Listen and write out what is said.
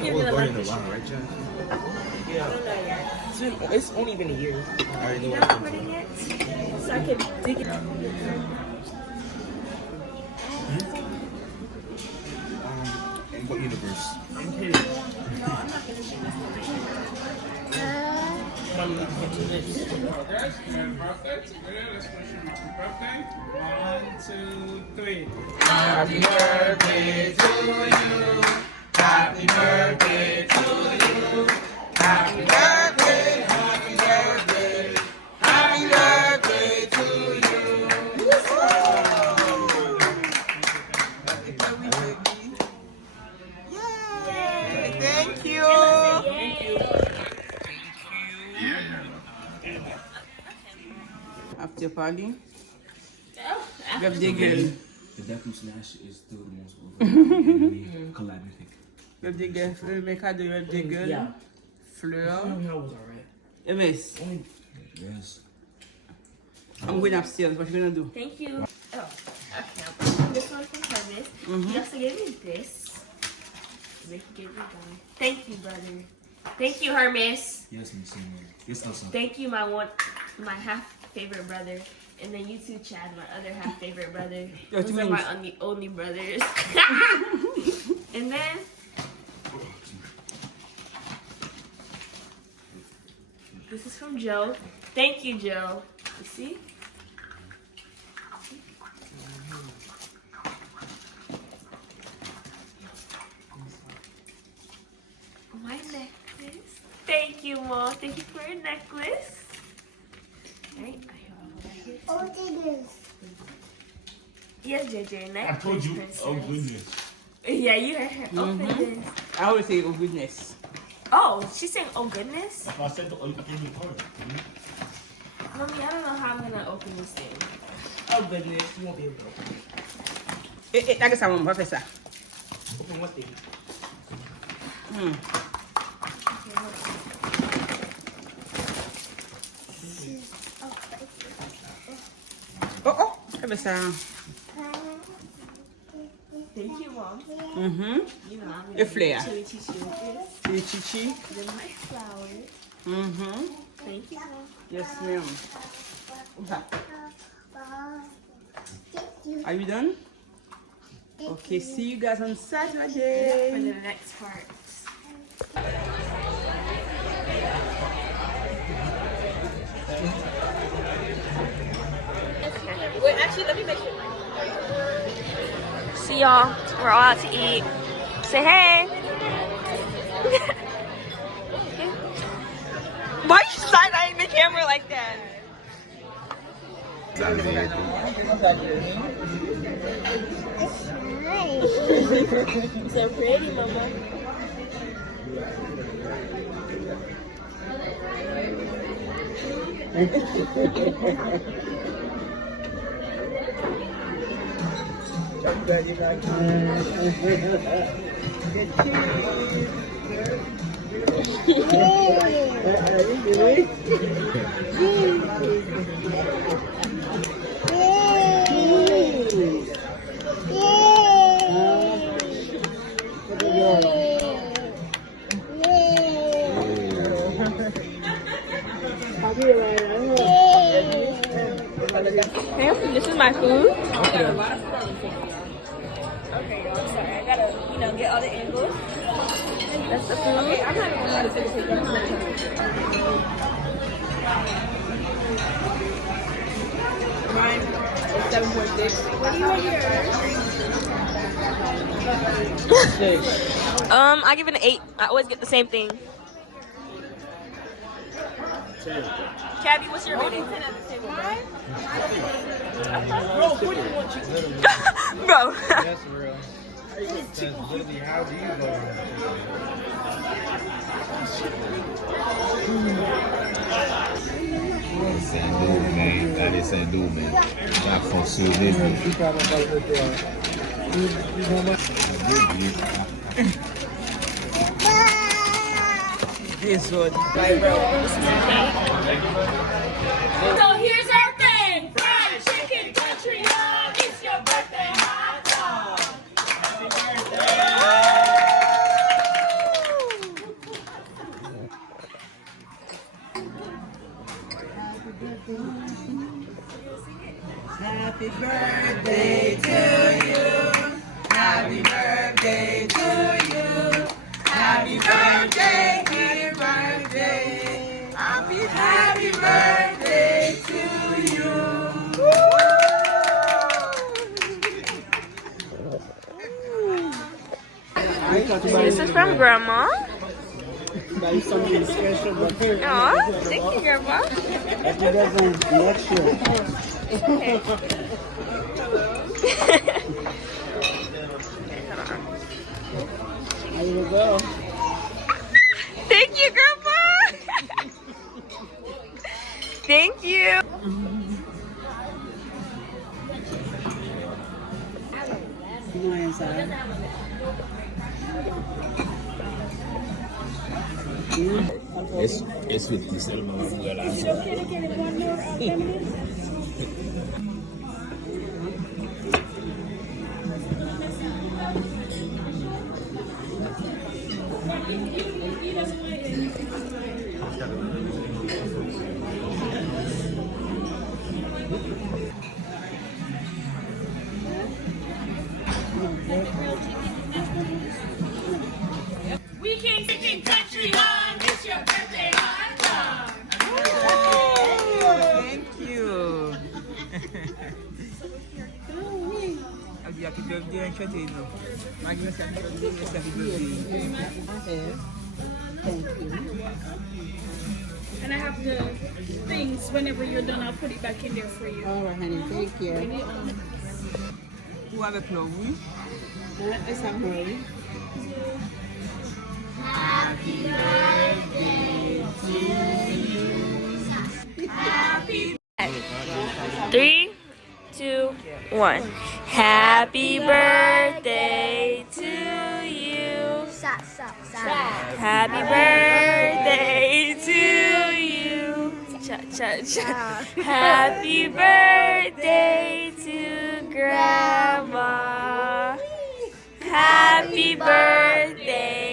been the old boy in a while, right, Jen? Yeah. It's only been a year. I already know You're what not I'm recording it? So I can dig it up. In what universe? No, I'm not finishing this one. I'm going to get to this. Let's wish him happy birthday. 1, 2, 3. Happy birthday to you. Happy birthday to you. Happy birthday, happy birthday. Happy birthday to you. Yay! Thank you. Thank you. After party, Oh, we have the girl. The Deku Slash is still the most collaborative. We have the girl. We make her do your the girl. Yeah. Fleur. That was alright. Yes. Yes. I'm going upstairs. What you gonna do? thank you. Oh, okay. I'll put this one from Hermes. He also gave me this. Ricky gave me that. Thank you, brother. Thank you, Hermes. Yes, Miss Simone. Yes, also. Thank you, my half favorite brother. And then you too, Chad, my other half favorite brother. Your Those are my twins. only brothers. And then this is from Joe. Thank you, Joe. You see? My necklace. Thank you, Mom. Thank you for your necklace. Right? Oh, goodness. Yes, JJ. Necklace. I told you. Princess. Oh, goodness. Yeah, you heard her. Oh, goodness. I always say, oh goodness. Oh, she's saying, oh, goodness? If I said to open the door. Mommy, I don't know how I'm gonna open this thing. Oh goodness, you won't be able to open it. I guess I'm Professor. Open what thing? Oh, Professor. Thank you, Mom. Mm-hmm. You know, I'm A gonna flare. chili cheese with this. The chichi. Then my flowers. Mm-hmm. Thank you, Mom. Yes, ma'am. Are you done? Okay, see you guys on For Saturday. the next part. Wait, actually, let me make sure. See y'all. We're all out to eat. Say hey. Why you side-eyeing the camera like that? So pretty, mama. This is my food. Okay, y'all. Sorry, I gotta, get all the angles. That's the food. Okay, I'm not even gonna take a picture. Mine is 7.6. What do you want yours? I give it an 8. I always get the same thing. Cabby, what's your rating? Bro, what do you want you? Bro. That's real. Literally, how do you go? That is a do, man. Já fosse o dedo. This one. So here's our thing. Fried chicken country love. It's your birthday hot dog. Happy birthday to you. Happy birthday to you. Happy birthday, dear birthday. Happy birthday to you. This is from Grandma. Buy something special for her. Aw, thank you, Grandma. After that, next year. Okay. There you go. Thank you, Grandma. Thank you. Come on inside. Es with this abuela. We can sing country on. It's your birthday on. Thank you. Happy birthday and Shadi, no. Magnus, happy birthday. Thank you. And I have the things. Whenever you're done, I'll put it back in there for you. All right, honey. Thank you. Who have a club, oui? Let's have her. Three, 2, 1. Happy birthday to you. Happy birthday to you. Cha cha cha. Happy birthday to Grandma. Happy birthday